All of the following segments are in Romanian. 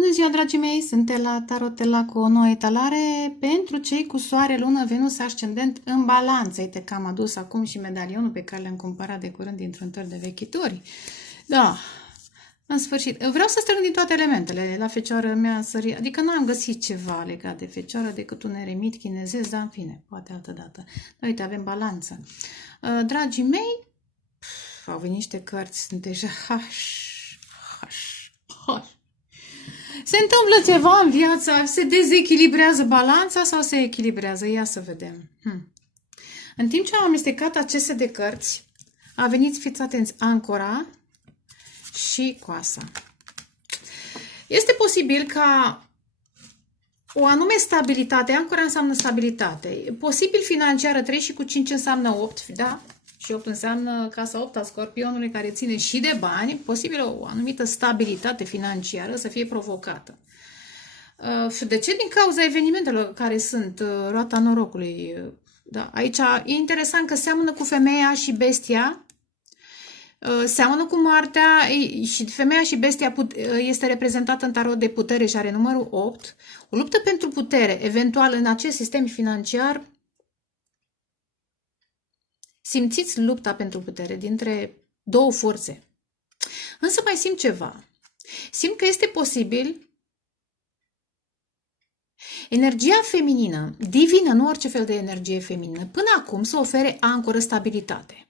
Bună ziua, dragii mei! Sunt la Tarotela cu o nouă etalare pentru cei cu soare, lună, Venus, ascendent în balanță. Uite că am adus acum și medalionul pe care l-am cumpărat de curând dintr-un tăr de vechituri. Da, în sfârșit. Vreau să strâng din toate elementele. La fecioară mea sări, adică nu am găsit ceva legat de fecioară decât un eremit chinezesc, dar în fine, poate altă dată. Dar uite, avem balanță. Dragii mei, au venit niște cărți, sunt deja Se întâmplă ceva în viața, se dezechilibrează balanța sau se echilibrează? Ia să vedem. În timp ce am amestecat aceste de cărți, a venit, fiți atenți, ancora și coasa. Este posibil ca o anume stabilitate, ancora înseamnă stabilitate, posibil financiară 3 și cu 5 înseamnă 8, da? Și 8 înseamnă casa 8 a Scorpionului, care ține și de bani, posibil o anumită stabilitate financiară să fie provocată. De ce? Din cauza evenimentelor care sunt roata norocului. Da? Aici e interesant că seamănă cu femeia și bestia, seamănă cu moartea și femeia și bestia este reprezentată în tarot de putere și are numărul 8. O luptă pentru putere, eventual în acest sistem financiar. Simțiți lupta pentru putere dintre două forțe. Însă mai simt ceva. Simt că este posibil energia feminină, divină, nu orice fel de energie feminină, până acum să ofere ancoră stabilitate.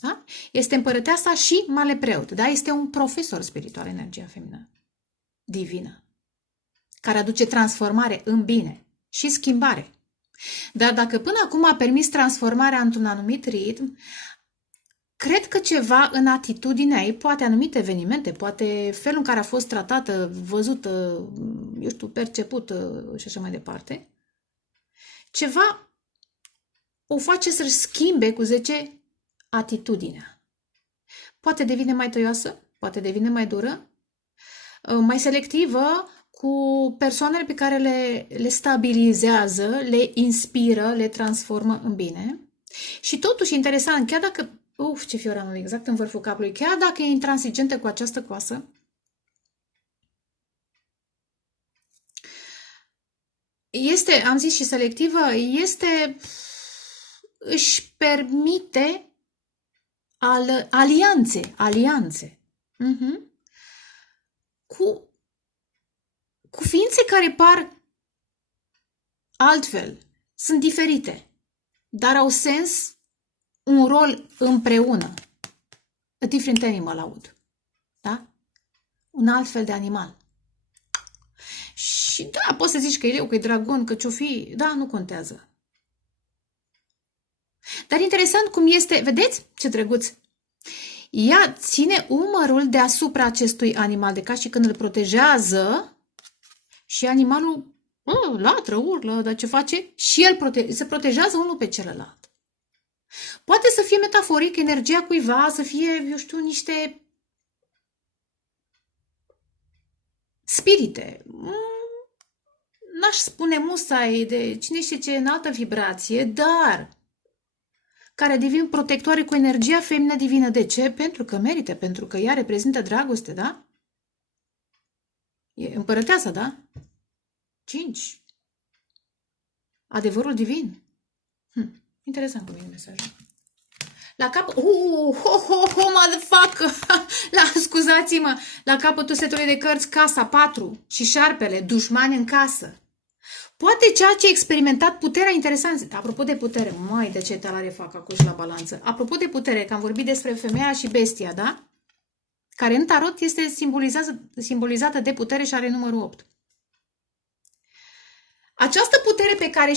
Da? Este împărăteasa și mare preot. Da? Este un profesor spiritual, energia feminină, divină, care aduce transformare în bine și schimbare. Dar dacă până acum a permis transformarea într-un anumit ritm, cred că ceva în atitudinea ei, poate anumite evenimente, poate felul în care a fost tratată, văzută, eu știu, percepută și așa mai departe, ceva o face să-și schimbe cu 10 atitudinea. Poate devine mai tăioasă, poate devine mai dură, mai selectivă, cu persoanele pe care le stabilizează, le inspiră, le transformă în bine. Și totuși, interesant, chiar dacă, ce fior am exact în vârful capului, chiar dacă e intransigentă cu această coasă, este, am zis și selectivă, își permite alianțe. Cu ființe care par altfel, sunt diferite, dar au sens, un rol împreună. A different animal aud. Da? Un alt fel de animal. Și da, poți să zici că e leu, că e dragon, că ce-o fi, da, nu contează. Dar interesant cum este, vedeți ce drăguț? Ea ține umărul deasupra acestui animal, de ca și când îl protejează și animalul latră, urlă, dar ce face? Și el se protejează unul pe celălalt. Poate să fie metaforic energia cuiva, să fie, eu știu, niște spirite. N-aș spune musai de cine știe ce înaltă vibrație, dar care devin protectoare cu energia feminină divină. De ce? Pentru că merită, pentru că ea reprezintă dragoste, da? E împărăteasa, da? 5. Adevărul divin. Interesant cum vine mesajul. La cap... motherfucker! Scuzați-mă! La capătul setului de cărți, casa 4 și șarpele, dușmani în casă. Poate ceea ce a experimentat puterea, interesant. Apropo de putere, de ce talare fac acum și la balanță. Apropo de putere, că am vorbit despre femeia și bestia, da? Care în tarot este simbolizată de putere și are numărul 8. Această putere pe care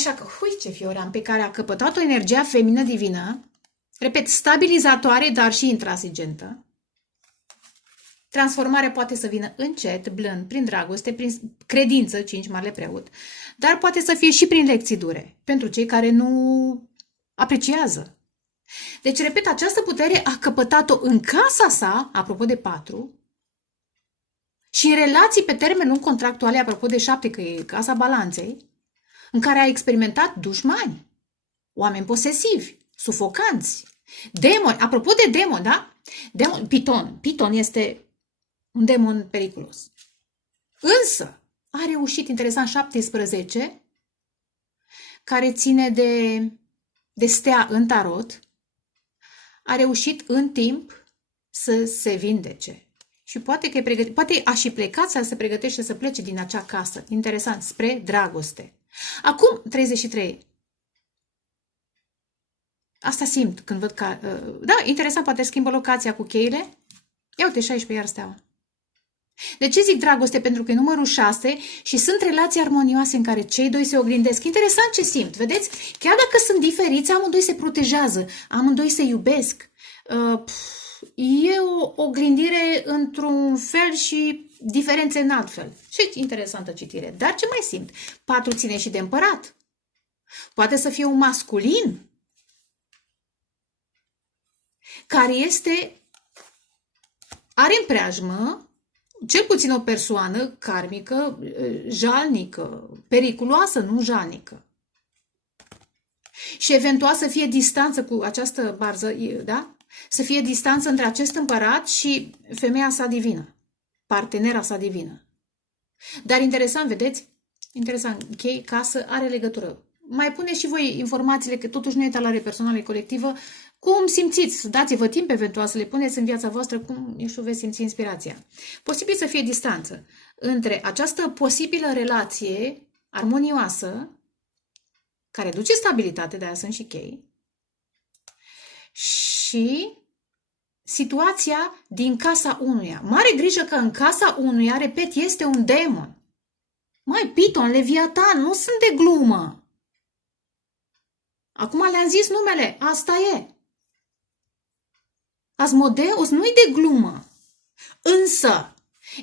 pe care a căpătat-o energia feminină divină, repet, stabilizatoare, dar și intransigentă. Transformarea poate să vină încet, blând, prin dragoste, prin credință, 5 marele preot, dar poate să fie și prin lecții dure, pentru cei care nu apreciază. Deci, repet, această putere a căpătat-o în casa sa, apropo de 4, și în relații pe termen lung contractuale, apropo de 7, că e casa balanței, în care a experimentat dușmani, oameni posesivi, sufocanți, demoni. Apropo de demoni, da? Piton. Piton este un demon periculos. Însă, a reușit, interesant, 17, care ține de stea în tarot, a reușit în timp să se vindece. Și poate a și plecat sau se pregătește să plece din acea casă. Interesant, spre dragoste. Acum, 33. Asta simt când văd că... Da, interesant, poate schimbă locația cu cheile. Ia uite, 16 iar steaua. De ce zic dragoste? Pentru că e numărul 6 și sunt relații armonioase în care cei doi se oglindesc. Interesant ce simt, vedeți? Chiar dacă sunt diferiți, amândoi se protejează, amândoi se iubesc. E o oglindire într-un fel și diferențe în alt fel. Și interesantă citire. Dar ce mai simt? 4 ține și de împărat. Poate să fie un masculin care are în preajmă cel puțin o persoană karmică, jalnică, periculoasă, nu jalnică. Și eventual să fie distanță cu această barză, da? Să fie distanță între acest împărat și femeia sa divină, partenera sa divină. Dar interesant, vedeți? Interesant, chei, casă, are legătură. Mai puneți și voi informațiile, că totuși nu e talare personală, e colectivă. Cum simțiți? Dați-vă timp eventual să le puneți în viața voastră, cum, eu știu, veți simți inspirația. Posibil să fie distanță între această posibilă relație armonioasă, care duce stabilitate, de-aia sunt și chei, și situația din casa unuia. Mare grijă că în casa unuia, repet, este un demon. Mai Piton, Leviatan, nu sunt de glumă. Acum le-am zis numele, asta e. Asmodeus nu-i de glumă. Însă,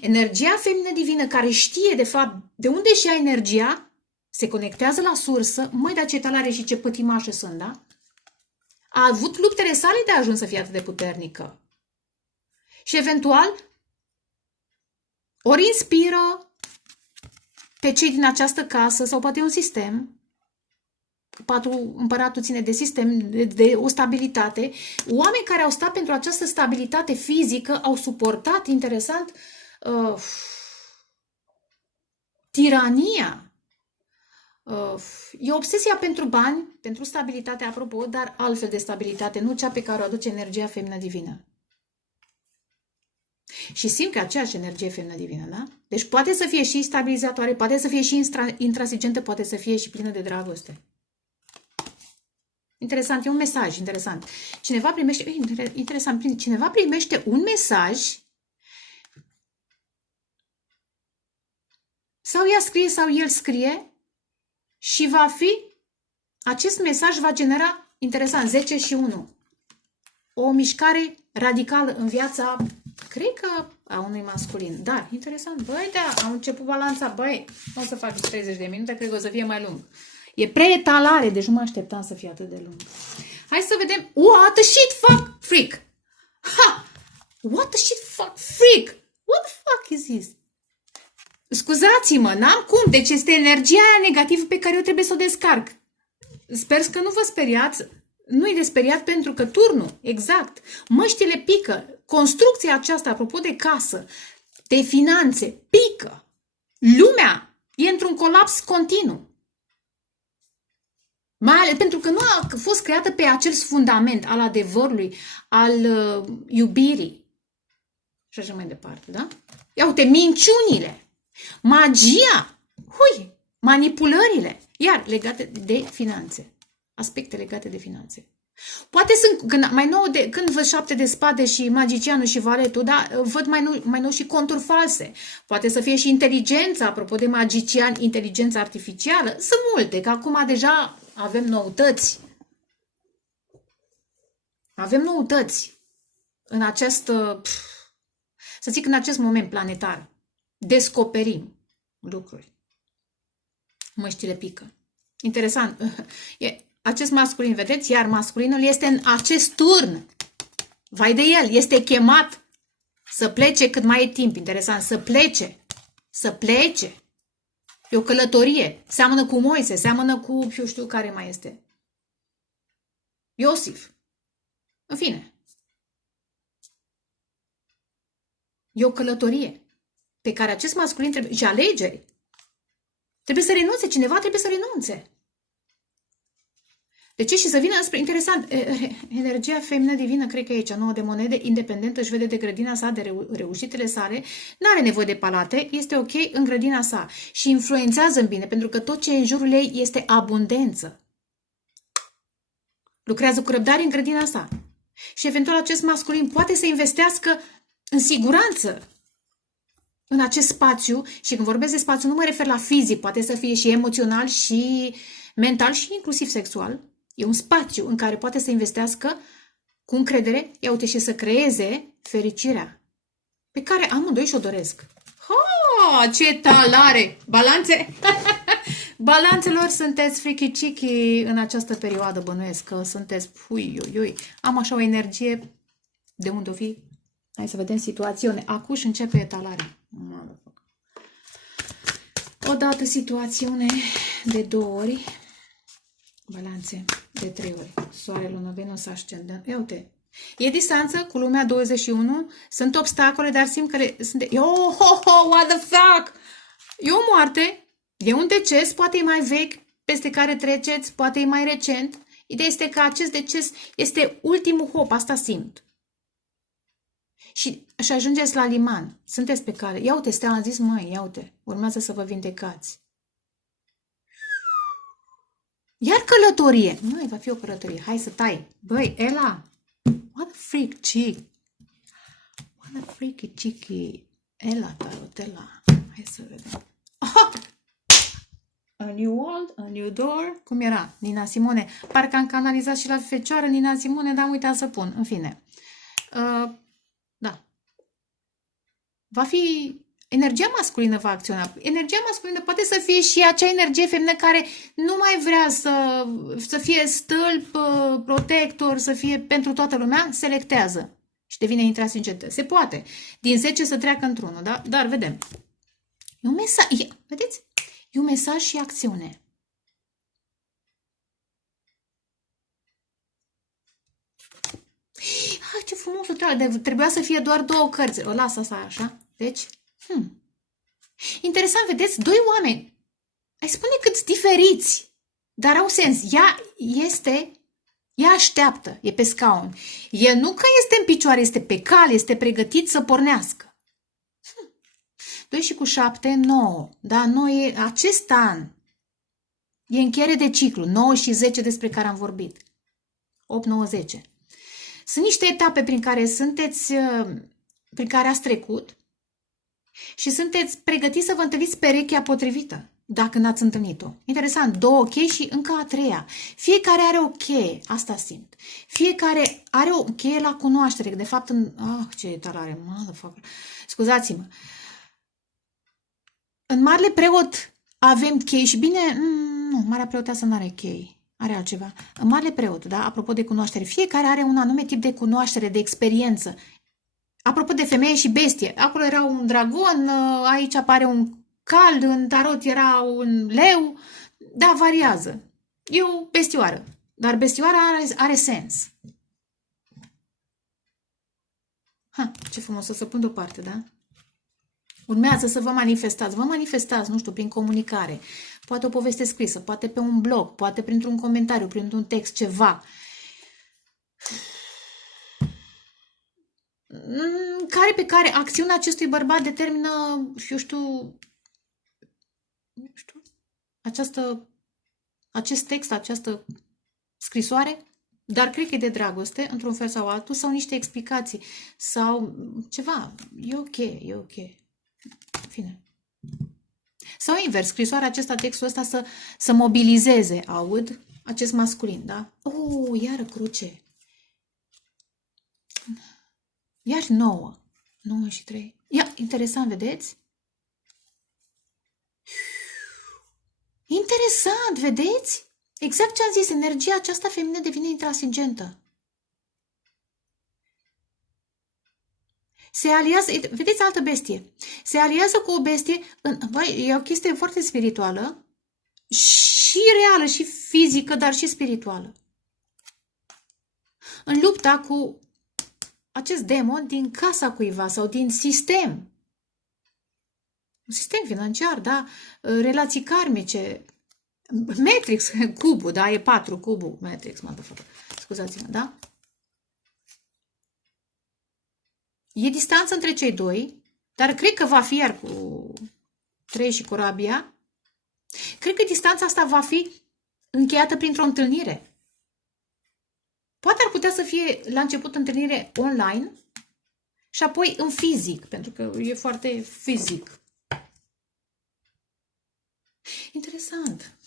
energia feminină divină care știe, de fapt, de unde și ia energia, se conectează la sursă, măi, dar ce talare și ce pătimașă sunt, da? A avut luptele sale de a ajuns să fie atât de puternică. Și eventual, ori inspiră pe cei din această casă, sau poate un sistem, împăratul ține de sistem, de o stabilitate. Oameni care au stat pentru această stabilitate fizică au suportat, interesant, tirania. E obsesia pentru bani, pentru stabilitate, apropo, dar altfel de stabilitate, nu cea pe care o aduce energia feminină divină. Și simt că aceeași energie feminină divină, da? Deci poate să fie și stabilizatoare, poate să fie și intransigentă, poate să fie și plină de dragoste. Interesant, e un mesaj interesant. Cineva primește, interesant, cineva primește un mesaj sau ea scrie sau el scrie și acest mesaj va genera, interesant, 10 și 1. O mișcare radicală în viața, cred că a unui masculin. Dar, interesant, băi, da, am început balanța, băi, nu o să fac 30 de minute, cred că o să fie mai lung. E preetalare, deci nu mă așteptam să fie atât de lung. Hai să vedem. What the shit fuck freak. Ha! What the shit fuck freak. What the fuck is this? Scuzați-mă, n-am cum. Deci este energia aia negativă pe care eu trebuie să o descarc. Sper că nu vă speriați. Nu-i de speriat pentru că turnul, exact, măștile pică. Construcția aceasta, apropo de casă, de finanțe, pică. Lumea e într-un colaps continuu. Mai ales pentru că nu a fost creată pe acel fundament al adevărului, al iubirii. Și așa mai departe, da? Ia uite, minciunile, magia, manipulările, iar legate de finanțe. Aspecte legate de finanțe. Poate sunt, când văd 7 de spade și magicianul și valetul, da, văd mai nou și conturi false. Poate să fie și inteligența, apropo de magician, inteligența artificială. Sunt multe, că acum deja avem noutăți. Avem noutăți în în acest moment planetar. Descoperim lucruri. Măștile pică. Interesant. Acest masculin, vedeți? Iar masculinul este în acest turn. Vai de el, este chemat să plece cât mai e timp. Interesant, să plece. Să plece. E o călătorie. Seamănă cu Moise, seamănă cu, eu știu care mai este. Iosif. În fine. E o călătorie. pe care acest masculin trebuie, și alegeri, trebuie să renunțe, cineva trebuie să renunțe. De ce? Și să vină spre, interesant, energia feminină divină, cred că e aici, 9 de monede, independentă, își vede de grădina sa, de reușitele sale, n-are nevoie de palate, este ok în grădina sa și influențează în bine, pentru că tot ce e în jurul ei este abundență. Lucrează cu răbdare în grădina sa. Și eventual acest masculin poate să investească în siguranță în acest spațiu, și când vorbesc de spațiu nu mă refer la fizic, poate să fie și emoțional și mental și inclusiv sexual. E un spațiu în care poate să investească cu încredere, ia uite, și să creeze fericirea pe care amândoi și-o doresc. Ha, ce talare! Balanțe! Balanțelor, sunteți frichicichi în această perioadă, bănuiesc că sunteți ui. Am așa o energie, de unde o fi? Hai să vedem situațiune. Acuși începe etalarea. Odată situațiune de 2 ori, balanțe de 3 ori. Soare, lună, Venus, ascendent. Ia uite. E distanță cu lumea 21, sunt obstacole, dar simt că sunt... What the fuck? E o moarte, e un deces, poate e mai vechi, peste care treceți, poate e mai recent. Ideea este că acest deces este ultimul hop, asta simt. Și ajungeți la liman, sunteți pe cale. Ia uite, Stea a zis, măi, ia uite, urmează să vă vindecați. Iar călătorie. Măi, va fi o călătorie. Hai să tai. Băi, Ela. What the freak, chick? What the freaky chicky? Ela, tarotela. Hai să vedem. Aha! A new world, a new door. Cum era? Nina Simone. Parcă am canalizat și la Fecioară Nina Simone, dar am uitat să pun. În fine. Da. Va fi... Energia masculină va acționa. Energia masculină poate să fie și acea energie feminină care nu mai vrea să fie stâlp, protector, să fie pentru toată lumea, selectează și devine intransigentă. Se poate. Din 10 să treacă într-unul, da? Dar vedem. E un mesaj, vedeți? E un mesaj și acțiune. Hai, ce frumos o treabă. Trebuia să fie doar 2 cărți. O las asta așa. Deci... Interesant, vedeți? 2 oameni. Ai spune câți diferiți, dar au sens. Ea așteaptă, e pe scaun. E nu că este în picioare, este pe cale, este pregătit să pornească. 2 și cu 7, 9. Da, 9 e acest an. E încheiere de ciclu. 9 și 10 despre care am vorbit. 8, 9, 10. Sunt niște etape prin care ați trecut și sunteți pregătiți să vă întâlniți perechea potrivită, dacă n-ați întâlnit-o. Interesant, 2 cheie și încă a 3-a. Fiecare are o cheie, asta simt. Fiecare are o cheie la cunoaștere. De fapt, ce talare, motherfucker. Scuzați-mă. În Marele Preot avem chei și bine, nu, Marea Preoteasă nu are chei. Are altceva. În Marele Preot, da, apropo de cunoaștere, fiecare are un anume tip de cunoaștere, de experiență. Apropo de femeie și bestie, acolo era un dragon, aici apare un cal, în tarot era un leu, da, variază. E o bestioară, dar bestioara are sens. Ce frumos, să pun deoparte, da? Urmează să vă manifestați, nu știu, prin comunicare, poate o poveste scrisă, poate pe un blog, poate printr-un comentariu, printr-un text, ceva. Pe care acțiunea acestui bărbat determină, eu știu, acest text, această scrisoare, dar cred că e de dragoste, într-un fel sau altul, sau niște explicații, sau ceva. E ok. Fine. Sau invers, scrisoarea acesta, textul ăsta să mobilizeze, aud, acest masculin, da? Iară cruce. Iar 9. 9 și 3. Ia, interesant, vedeți? Interesant, vedeți? Exact ce am zis, energia aceasta feminină devine intransigentă. Se aliază, vedeți altă bestie, se aliază cu o bestie, e o chestie foarte spirituală, și reală, și fizică, dar și spirituală. În lupta cu acest demon din casa cuiva sau din sistem. sistem financiar, da? Relații karmice, Matrix, cubul, da? E 4 cubul, Matrix, motherfucker. Scuzați-mă, da? E distanță între cei doi, dar cred că va fi iar cu 3 și cu Rabia. Cred că distanța asta va fi încheiată printr-o întâlnire. Poate ar putea să fie la început întâlnire online și apoi în fizic, pentru că e foarte fizic. Interesant.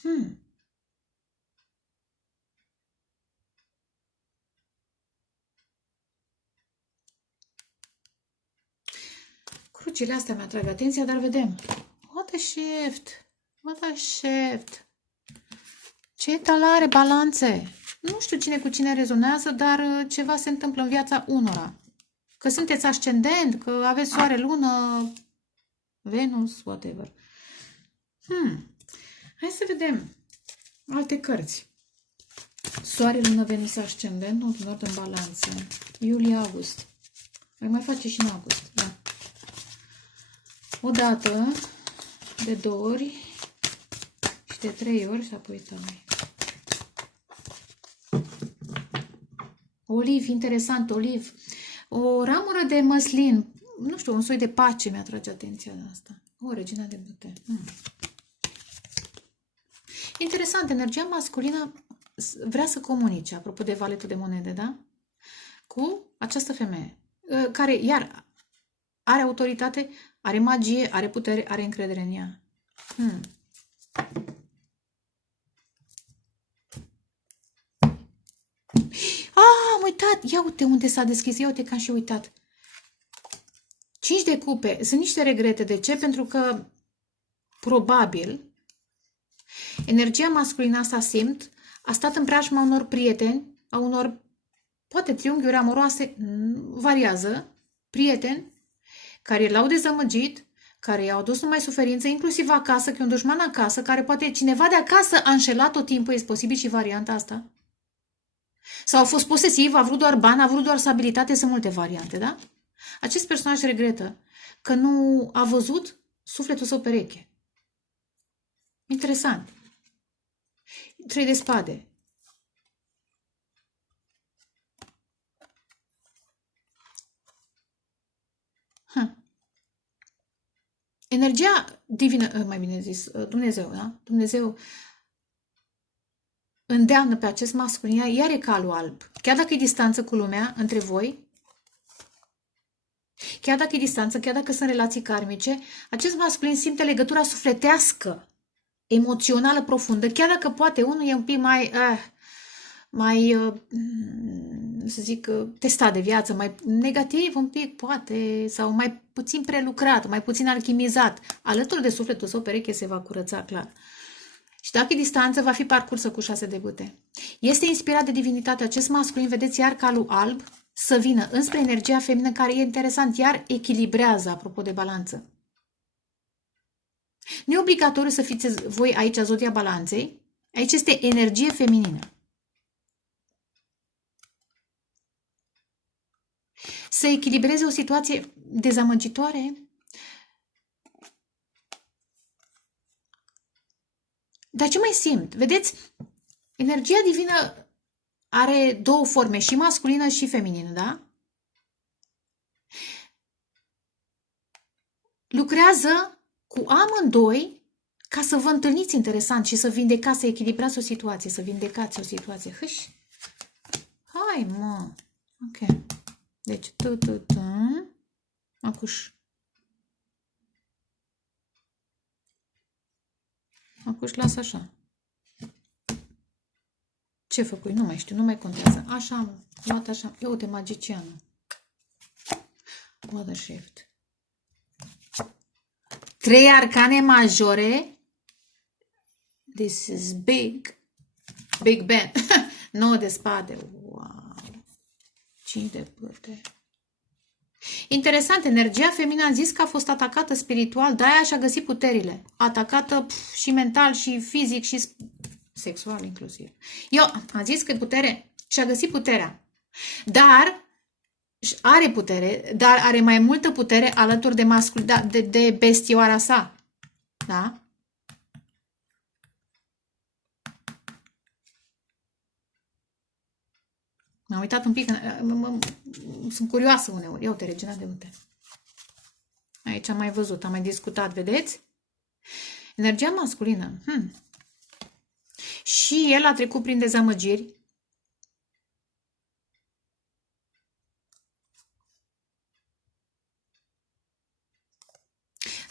Crucile astea mi-atrag atenția, dar vedem. What a shift! What a shift! Ce talare, balanțe! Nu știu cine cu cine rezonează, dar ceva se întâmplă în viața unora. Că sunteți ascendent, că aveți soare, lună, Venus, whatever. Hai să vedem alte cărți. Soare, lună, Venus, ascendent, nord în balanță. Iulie-august. Mai face și în august, da. O dată, de 2 ori și de 3 ori și apoi tăi. Oliv, interesant, oliv. O ramură de măslin. Nu știu, un soi de pace mi-atrage atenția de asta. O, regina de bute. Interesant, energia masculină vrea să comunice, apropo de valetul de monede, da? Cu această femeie, care, iar, are autoritate, are magie, are putere, are încredere în ea. Am uitat! Ia uite unde s-a deschis, ia uite că am și uitat. 5 de cupe. Sunt niște regrete. De ce? Pentru că, probabil, energia masculină asta simt, a stat în preajma unor prieteni, a unor, poate triunghiuri amoroase, variază, prieteni, care l-au dezamăgit, care i-au adus numai suferință, inclusiv acasă, că e un dușman acasă, care poate cineva de acasă a înșelat tot timpul, este posibil și varianta asta. Sau a fost posesiv, a vrut doar bani, a vrut doar stabilitate, sunt multe variante, da? Acest personaj regretă că nu a văzut sufletul său pereche. Interesant. 3 de spade. Energia divină, mai bine zis, Dumnezeu, da? Dumnezeu îndeamnă pe acest masculin, iar e calul alb. Chiar dacă e distanță cu lumea între voi, chiar dacă e distanță, chiar dacă sunt relații karmice, acest masculin simte legătura sufletească, emoțională profundă, chiar dacă poate unul e un pic mai să zic, testat de viață, mai negativ un pic, poate, sau mai puțin prelucrat, mai puțin alchimizat. Alături de sufletul său pereche se va curăța, clar. Și dacă e distanță, va fi parcursă cu 6 de bâte. Este inspirat de divinitate. Acest masculin, vedeți, iar calul alb să vină înspre energia feminină, care e interesant, iar echilibrează, apropo de balanță. Nu e obligatoriu să fiți voi aici, zodia balanței. Aici este energie feminină. Să echilibreze o situație dezamăgitoare. Dar ce mai simt? Vedeți, energia divină are 2 forme, și masculină și feminină, da? Lucrează cu amândoi ca să vă întâlniți interesant și să vindecați, să echilibrați o situație, să vindecați o situație. Hâș! Hai, mă! Ok. Deci, acuș. Acuș, las așa. Ce făcui? Nu mai știu, nu mai contează. Așa am luat așa. Eu uite, magicianul. What a shift. 3 arcane majore. This is big. Big Ben. 9 de spade. Wow. 5 de bâte. Interesant, energia feminină, am zis că a fost atacată spiritual, de-aia și-a găsit puterile. Atacată și mental, și fizic, și sexual inclusiv. Eu am zis că putere și-a găsit puterea. Dar are putere, dar are mai multă putere alături de de bestioara sa. Da? M-am uitat un pic, sunt curioasă uneori. Ia uite, regina de uite. Aici am mai văzut, am mai discutat, vedeți? Energia masculină. Și el a trecut prin dezamăgiri.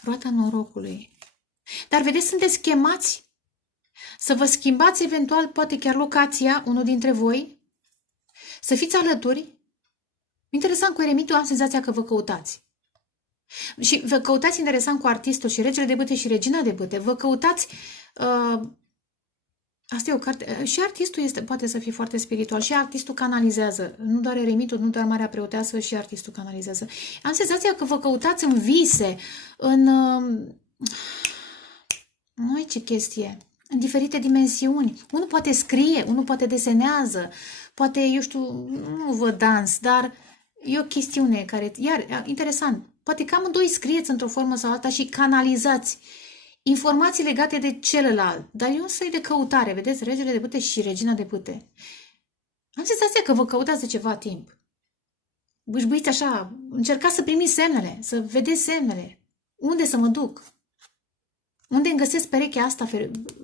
Roata norocului. Dar vedeți, sunteți chemați să vă schimbați eventual, poate chiar locația, unul dintre voi, să fiți alături. Interesant, cu eremitul am senzația că vă căutați. Și vă căutați interesant cu artistul și regele de bâte și regina de bâte. Vă căutați... asta e o carte... Și artistul poate să fie foarte spiritual. Și artistul canalizează. Nu doar eremitul, nu doar Marea Preoteasă, și artistul canalizează. Am senzația că vă căutați în vise, în... Nu ce chestie. În diferite dimensiuni. Unul poate scrie, unul poate desenează, poate, eu știu, nu văd dans, dar e o chestiune care... Iar, interesant. Poate că amândoi scrieți într-o formă sau alta și canalizați informații legate de celălalt. Dar e un soi de căutare, vedeți? Regele de bâte și regina de bâte. Am senzația că vă căutați de ceva timp. Bâșbâiți așa, încercați să primiți semnele, să vedeți semnele. Unde să mă duc? Unde îmi găsesc perechea asta?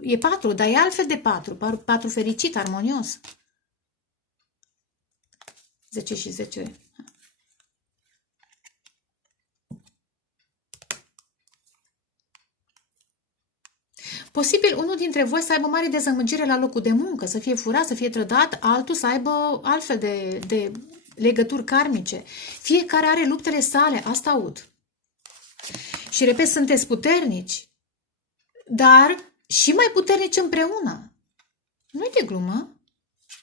E 4, dar e altfel de 4. 4 fericit, armonios. 10 și 10. Posibil unul dintre voi să aibă mare dezamăgire la locul de muncă, să fie furat, să fie trădat, altul să aibă altfel de legături karmice. Fiecare are luptele sale, asta aud. Și repet, sunteți puternici, dar și mai puternici împreună. Nu-i de glumă.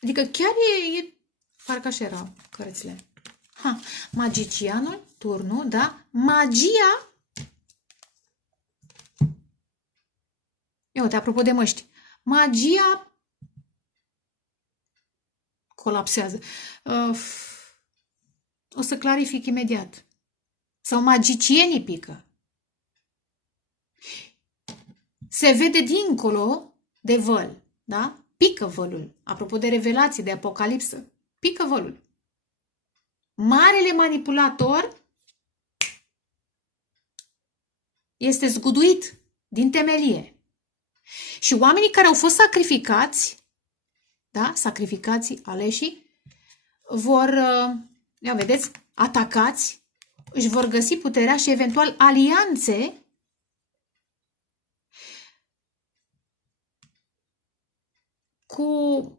Adică chiar e parcă așa erau cărțile. Magicianul, turnul, da? Magia. Ia uite, apropo de măști. Magia colapsează. O să clarific imediat. Sau magicienii pică. Se vede dincolo de văl, da? Pică vălul. Apropo de revelație, de apocalipsă. Pică vălul. Marele manipulator este zguduit din temelie. Și oamenii care au fost sacrificați, da? Sacrificații, aleșii, vor, ia vedeți, atacați, își vor găsi puterea și eventual alianțe cu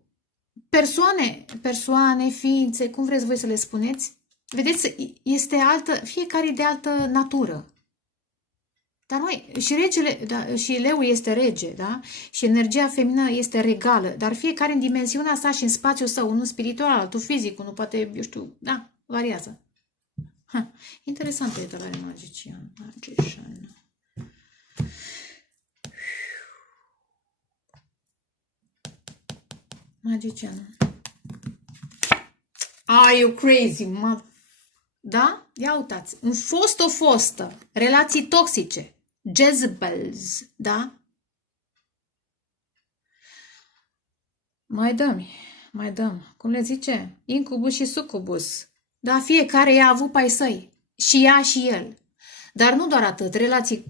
persoane, ființe, cum vreți voi să le spuneți. Vedeți, este altă, fiecare de altă natură. Dar noi, și regele, da, și leul este rege, da? Și energia feminină este regală, dar fiecare în dimensiunea sa și în spațiul său, unul spiritual, altul fizic, unul poate, eu știu, da, variază. Interesantă etalare magician. Magician. Are you crazy, mă? Da? Ia uitați. Un fost, o fostă. Relații toxice. Jezebels. Da? Mai dăm. Cum le zice? Incubus și sucubus. Da? Fiecare i-a avut pe ai săi. Și ea și el. Dar nu doar atât. Relații,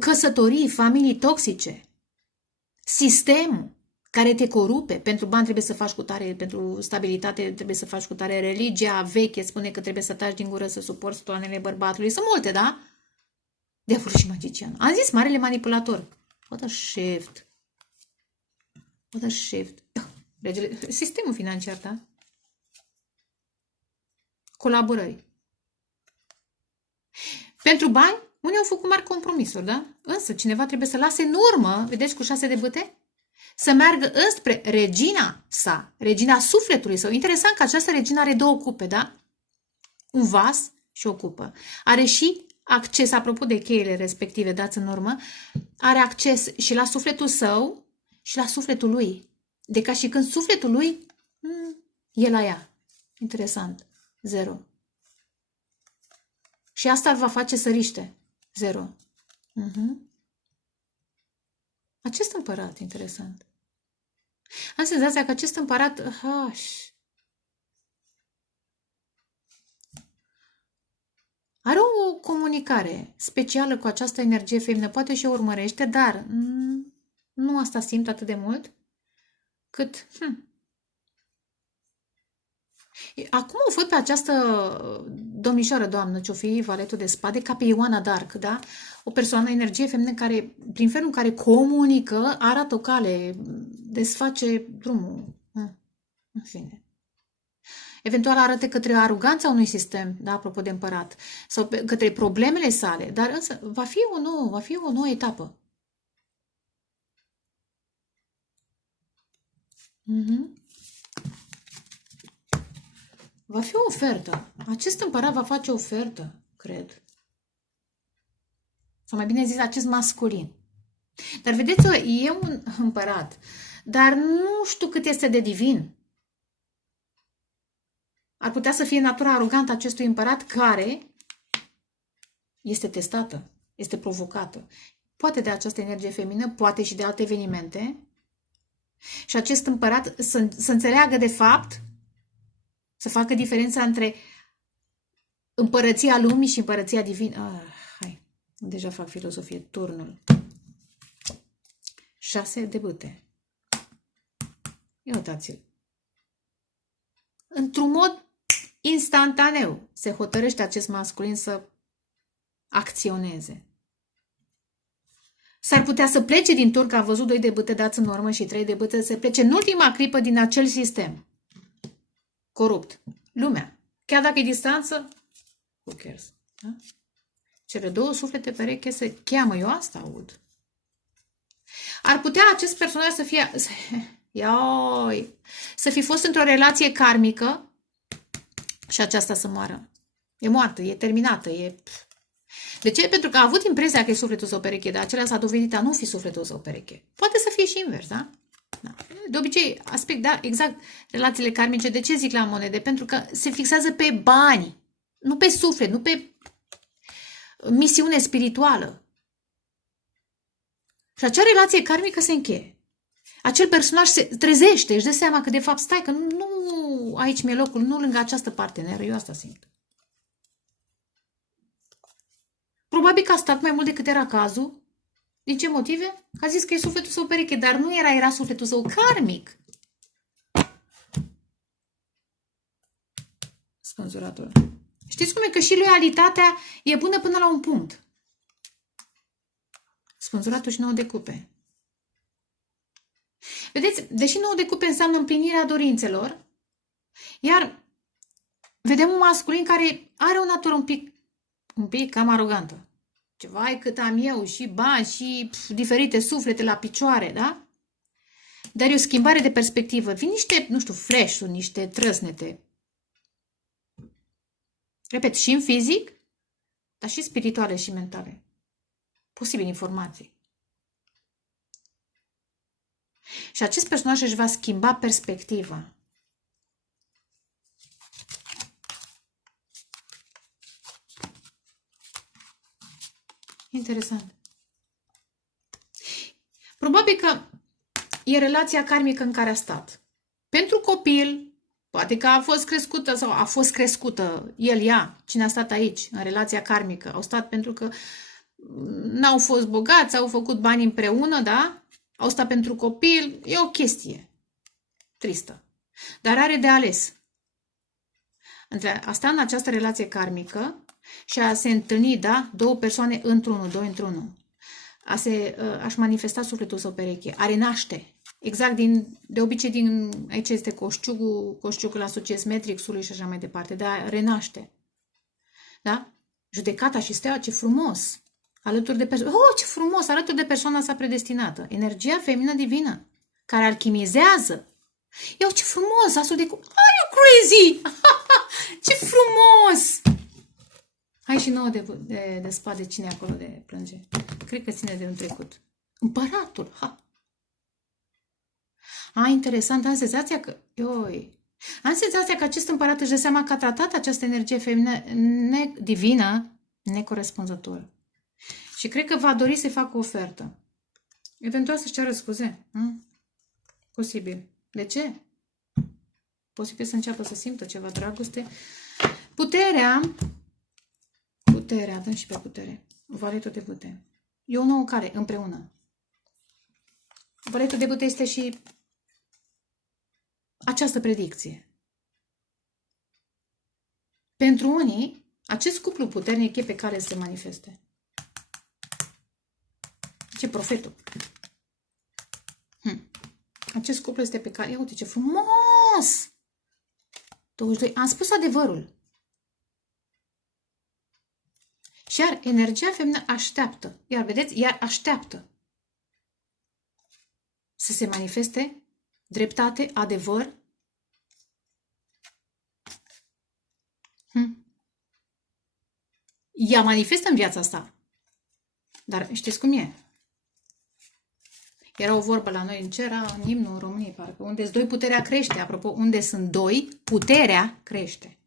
căsătorii, familii toxice. Sistemul care te corupe. Pentru bani trebuie să faci cu tare, pentru stabilitate trebuie să faci cu tare. Religia veche spune că trebuie să taci din gură să suporți toanele bărbatului. Sunt multe, da? Diavolul și magician. Am zis marele manipulator. What a shift. What a shift. Sistemul financiar, da? Colaborări. Pentru bani, unii au făcut mari compromisuri, da? Însă cineva trebuie să lase în urmă, vedeți, cu 6 de bâte, să meargă înspre regina sa, regina sufletului său. Interesant că această regină are 2 cupe, da? Un vas și o cupă. Are și acces, apropo de cheile respective dați în urmă, are acces și la sufletul său și la sufletul lui. De ca și când sufletul lui e la ea. Interesant. 0. Și asta îl va face să riște. 0. Acest împărat, interesant. Am senzația că acest împărat are o comunicare specială cu această energie feminină. Poate și o urmărește, dar nu asta simt atât de mult cât... Acum o văd pe această domnișoară, doamnă, ce-o fi valetul de spade, ca pe Ioana Dark, da? O persoană, energie feminină care, prin felul în care comunică, arată o cale, desface drumul. În fine. Eventual arată către aroganța unui sistem, da, apropo de împărat, sau către problemele sale, dar însă va fi o nouă etapă. Va fi o ofertă. Acest împărat va face o ofertă, cred. Sau mai bine zis, acest masculin. Dar vedeți, e un împărat, dar nu știu cât este de divin. Ar putea să fie natura arogantă a acestui împărat care este testată, este provocată. Poate de această energie feminină, poate și de alte evenimente. Și acest împărat să înțeleagă de fapt, să facă diferența între împărăția lumii și împărăția divină. Hai, deja fac filozofie. Turnul. 6 de bâte. Ia uitați-l. Într-un mod instantaneu se hotărăște acest masculin să acționeze. S-ar putea să plece din turn, că a văzut 2 de bâte dați în urmă și 3 de bâte, să plece în ultima clipă din acel sistem corupt. Lumea. Chiar dacă e distanță, who cares? Da? Cele 2 suflete pereche se cheamă, eu asta aud. Ar putea acest personaj să fie... să fi fost într-o relație karmică și aceasta să moară. E moartă, e terminată, e... De ce? Pentru că a avut impresia că e sufletul său pereche, dar acela s-a dovedit a nu fi sufletul său pereche. Poate să fie și invers, da? Da. De obicei, aspect, da, exact, relațiile karmice. De ce zic la monede? Pentru că se fixează pe bani, nu pe suflet, nu pe misiune spirituală. Și acea relație karmică se încheie. Acel personaj se trezește, își dă seama că de fapt stai, că nu aici mi-e locul, nu lângă această parteneră, eu asta simt. Probabil că a stat mai mult decât era cazul. Din ce motive? Că a zis că e sufletul său pereche, dar nu era sufletul său karmic. Spânzuratul. Știți cum e? Că și loialitatea e bună până la un punct. Spânzuratul și 9 de cupe. Vedeți, deși 9 de cupe înseamnă împlinirea dorințelor, iar vedem un masculin care are o natură un pic cam arogantă. Ceva cât am eu, și bani, și diferite suflete la picioare, da? Dar e o schimbare de perspectivă. Vin niște, nu știu, flash-uri, niște trăsnete. Repet, și în fizic, dar și spirituale și mentale. Posibil informații. Și acest personaj își va schimba perspectiva. Interesant. Probabil că e relația karmică în care a stat. Pentru copil, poate că a fost crescută sau a fost crescută el, ea, cine a stat aici, în relația karmică. Au stat pentru că n-au fost bogați, au făcut bani împreună, da? Au stat pentru copil, e o chestie tristă. Dar are de ales. Între a sta în această relație karmică și a se întâlni, da? 2 persoane într-unul, 2 într-unul. A-și manifesta sufletul său pereche, a renaște. Exact de obicei aici este coșciugul asociez metrixului și așa mai departe, dar renaște. Da? Judecata și steaua, ce frumos! Alături de persoană. Oh, ce frumos! Alături de persoana sa predestinată. Energia feminină divină, care alchimizează. Iau, ce frumos! Asul de Are you crazy? Ce frumos! Hai și 9 de spade. Cine e acolo de plânge? Cred că ține de un trecut. Împăratul. Interesant. Am senzația că... Am senzația că acest împărat își dă seama că a tratat această energie feminină divină necorespunzător. Și cred că va dori să-i facă o ofertă. Eventual să-și ceară scuze. Posibil. De ce? Posibil să înceapă să simtă ceva dragoste. Puterea, dăm și pe putere. Valetul de bute. E o nouă care, împreună. Valetul de bute este și această predicție. Pentru unii, acest cuplu puternic e pe care se manifeste. Ce profetul. Acest cuplu este pe care... Ia uite ce frumos! 22. Am spus adevărul. Și iar energia feminină așteaptă. Iar vedeți? Iar așteaptă. Să se manifeste dreptate, adevăr. Ea manifestă în viața asta. Dar știți cum e? Era o vorbă la noi în cer, în imnul României, parcă. Unde sunt doi, puterea crește. Apropo, unde sunt doi, puterea crește.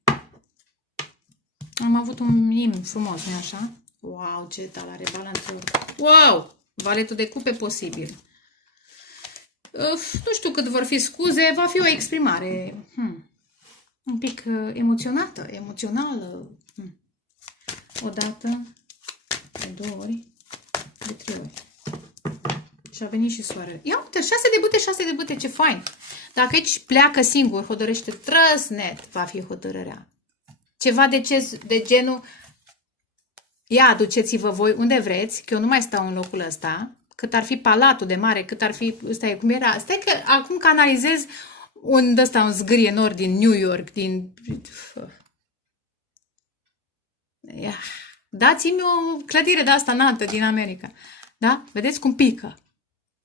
Am avut un imn frumos, nu-i așa? Wow, ce talare, balanțul. Wow! Valetul de cupe posibil. Nu știu cât vor fi scuze, va fi o exprimare un pic emoțională. O dată, de 2 ori, de 3 ori. Și a venit și soarele. Ia uite, 6 de bute, ce fain. Dacă aici pleacă singur, hotărăște trăsnet, va fi hotărârea. Ceva de genul, ia aduceți-vă voi unde vreți, că eu nu mai stau în locul ăsta, cât ar fi palatul de mare, cât ar fi, stai cum era, stai că acum canalizez un zgârie nord din New York, dați-mi o clădire de asta înaltă din America. Da? Vedeți cum pică.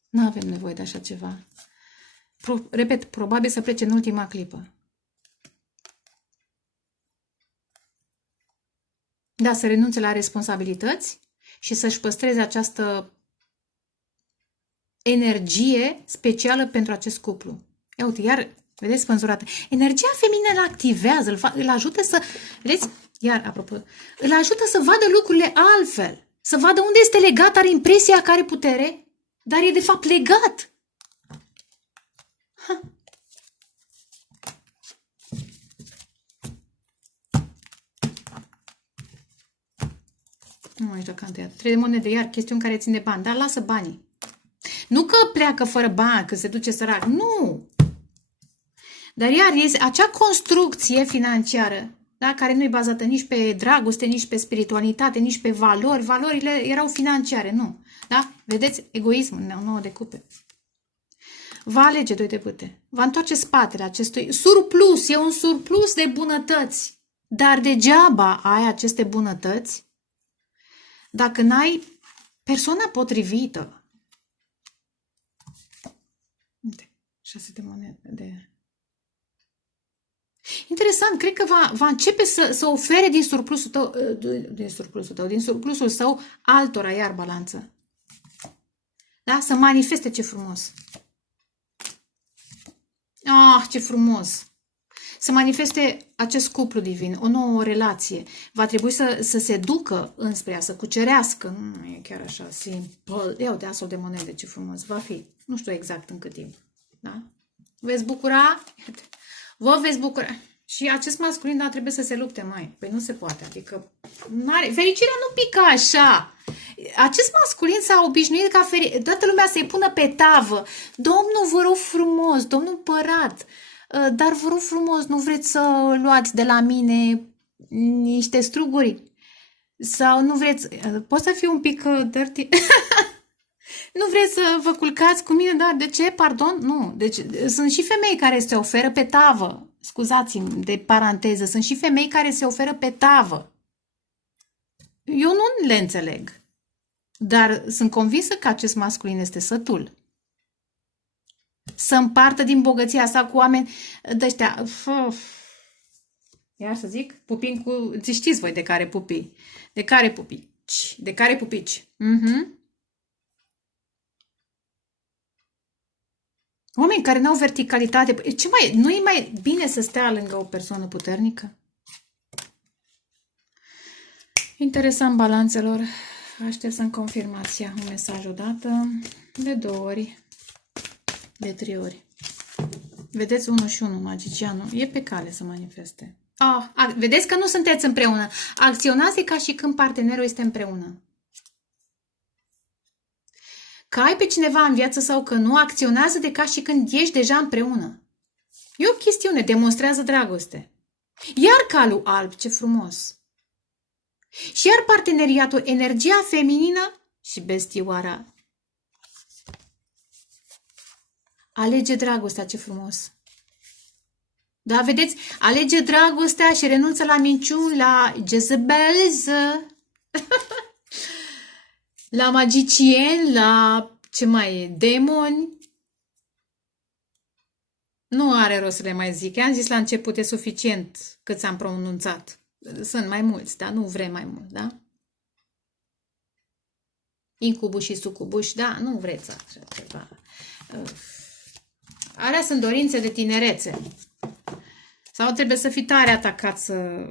Nu avem nevoie de așa ceva. Repet, probabil să plece în ultima clipă. Da, să renunțe la responsabilități și să-și păstreze această energie specială pentru acest cuplu. Ia uite, iar, vedeți, spânzurată. Energia feminină îl activează, îl ajută să, vedeți, iar, apropo, îl ajută să vadă lucrurile altfel. Să vadă unde este legat, are impresia că are putere, dar e de fapt legat. Nu mai joc în teatru. 3 de monede, iar chestiuni care țin de bani. Dar lasă banii. Nu că pleacă fără bani, că se duce sărac. Nu! Dar iar este acea construcție financiară, da, care nu e bazată nici pe dragoste, nici pe spiritualitate, nici pe valori. Valorile erau financiare, nu. Da? Vedeți? Egoismul, 9 de cupe. Va alege 2 de bâte. Va întoarce spatele acestui surplus. E un surplus de bunătăți. Dar degeaba ai aceste bunătăți dacă n-ai persoana potrivită. 6 de monede. Interesant, cred că va începe să ofere din surplusul său altora, iar balanță. Da? Să manifeste, ce frumos. Ce frumos. Să manifeste acest cuplu divin, o nouă relație. Va trebui să se ducă înspre ea, să cucerească. Nu e chiar așa simplu. Ia uite, asul de monede, ce frumos. Va fi. Nu știu exact în cât timp. Da? Veți bucura? Vă veți bucura. Și acest masculin, dar trebuie să se lupte mai. Păi nu se poate. Adică, fericirea nu pică așa. Acest masculin s-a obișnuit ca toată lumea să-i pună pe tavă. Domnul, vă rog frumos, domnul împărat, dar vă rog frumos, nu vreți să luați de la mine niște struguri? Sau nu vreți, pot să fiu un pic dirty? Nu vreți să vă culcați cu mine, dar de ce? Pardon? Nu. Deci sunt și femei care se oferă pe tavă. Scuzați-mi de paranteză. Sunt și femei care se oferă pe tavă. Eu nu le înțeleg. Dar sunt convinsă că acest masculin este sătul. Să împartă din bogăția asta cu oameni de ăștia. Iar să zic, pupind cu... Știți voi de care pupi. De care pupici. De care pupici. Oameni care n-au verticalitate. Nu e mai bine să stea lângă o persoană puternică? Interesant, balanțelor. Aștept să-mi confirmația. Un mesaj odată, de 2 ori, de 3 ori. Vedeți 1 și 1, magicianul. E pe cale să manifeste. Vedeți că nu sunteți împreună. Acționați ca și când partenerul este împreună. Că ai pe cineva în viață sau că nu, acționează de ca și când ești deja împreună. E o chestiune, demonstrează dragoste. Iar calul alb, ce frumos! Și iar parteneriatul, energia feminină și bestioara. Alege dragostea, ce frumos! Da, vedeți? Alege dragostea și renunță la minciuni, la Jezebels, la magicieni, la ce mai e, demoni. Nu are rost să le mai zic. Am zis la început, e suficient cât am pronunțat. Sunt mai mulți, dar nu vrem mai mult, da? Incubuși și sucubuși, da? Nu vreți așa ceva. Alea sunt dorințe de tinerețe. Sau trebuie să fii tare atacat să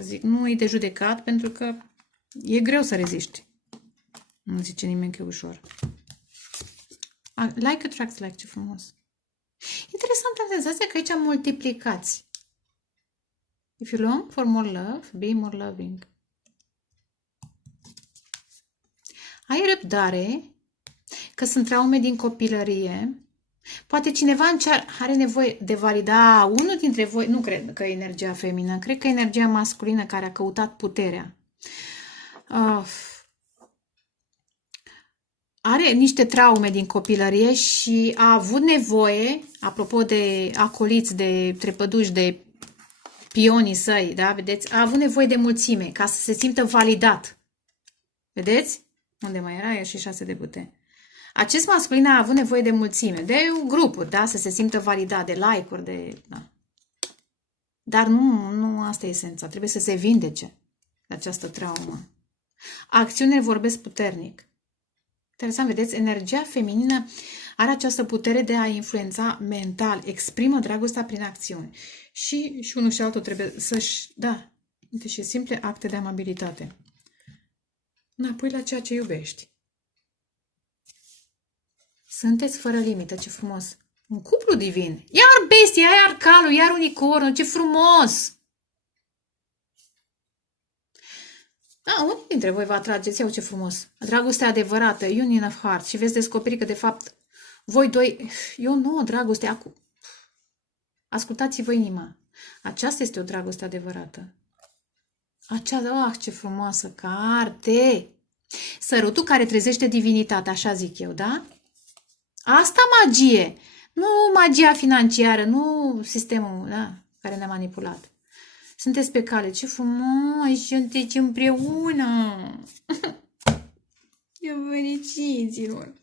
zic, nu e de judecat, pentru că e greu să reziști. Nu zice nimeni că e ușor. Like attracts like, ce frumos. Interesant am senzația că aici multiplicați. If you long for more love, be more loving. Ai răbdare, că sunt traume din copilărie. Poate cineva are nevoie de valida. Unul dintre voi, nu cred că e energia feminină, cred că e energia masculină care a căutat puterea. Are niște traume din copilărie și a avut nevoie, apropo de acoliți, de trepăduși, de pionii săi, da? Vedeți? A avut nevoie de mulțime ca să se simtă validat. Vedeți? Unde mai era? E și 6 de bute. Acest masculin a avut nevoie de mulțime, de grupuri, da? Să se simtă validat, de like-uri, de... Da. Dar nu asta e esența. Trebuie să se vindece de această traumă. Acțiunile vorbesc puternic. Interesant, vedeți? Energia feminină are această putere de a influența mental, exprimă dragostea prin acțiuni. Și unul și altul trebuie să-și... Da, deci simple acte de amabilitate. Înapoi la ceea ce iubești. Sunteți fără limită, ce frumos. Un cuplu divin. Iar bestia, iar calul, iar unicornul, ce frumos! Da, unii dintre voi vă atrageți, iau ce frumos. Dragostea adevărată, union of heart. Și veți descoperi că, de fapt, voi doi... Eu nu, dragoste, acum... Ascultați-vă inima. Aceasta este o dragoste adevărată. Aceasta, ce frumoasă carte! Sărutul care trezește divinitatea, așa zic eu, da? Asta magie! Nu magia financiară, nu sistemul, da, care ne-a manipulat. Sunteți pe cale, ce frumos, sunteți împreună! Eu fericiților!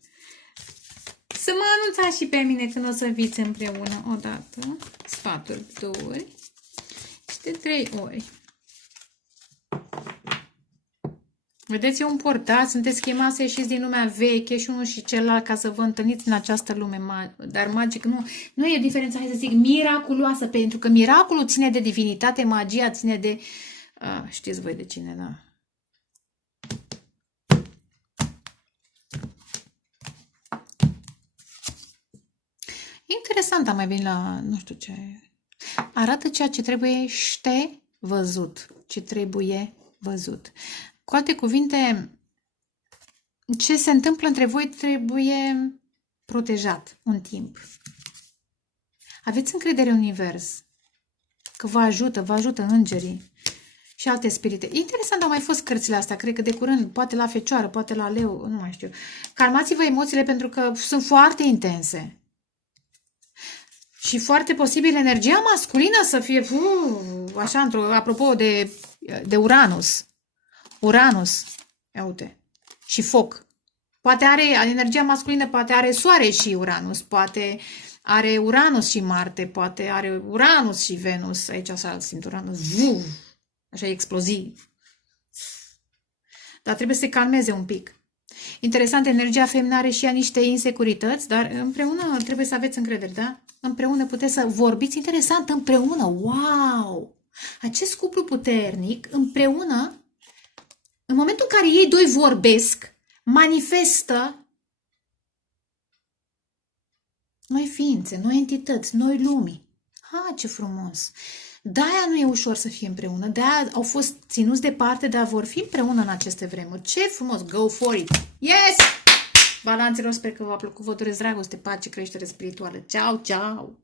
Să mă anunțați și pe mine când o să fiți împreună odată, sfaturi 2 ori și de 3 ori. Vedeți, e un portal, sunteți chemați să ieșiți din lumea veche și unul și celălalt ca să vă întâlniți în această lume, dar magic nu e diferența, hai să zic, miraculoasă, pentru că miracolul ține de divinitate, magia ține de... știți voi de cine, da? Interesant, am mai venit la, nu știu ce... Arată ceea ce trebuie văzut, ce trebuie văzut. Cu alte cuvinte, ce se întâmplă între voi trebuie protejat un timp. Aveți încredere în univers, că vă ajută îngerii și alte spirite. Interesant, au mai fost cărțile astea, cred că de curând, poate la Fecioară, poate la Leu, nu mai știu. Calmați-vă emoțiile pentru că sunt foarte intense. Și foarte posibil energia masculină să fie, așa, apropo de Uranus. Uranus, ia uite, și foc. Poate are energia masculină, poate are Soare și Uranus, poate are Uranus și Marte, poate are Uranus și Venus. Aici așa simt Uranus, așa exploziv. Dar trebuie să se calmeze un pic. Interesant, energia feminină are și ea niște insecurități, dar împreună trebuie să aveți încredere, da? Împreună puteți să vorbiți interesant, împreună, wow! Acest cuplu puternic, împreună, în momentul în care ei doi vorbesc, manifestă noi ființe, noi entități, noi lumi. Ha, ce frumos! De-aia nu e ușor să fie împreună, de-aia au fost ținuți departe, dar vor fi împreună în aceste vremuri. Ce frumos! Go for it! Yes! Balanților, sper că v-a plăcut, vă doresc dragoste, pace, creștere spirituală. Ceau, ceau!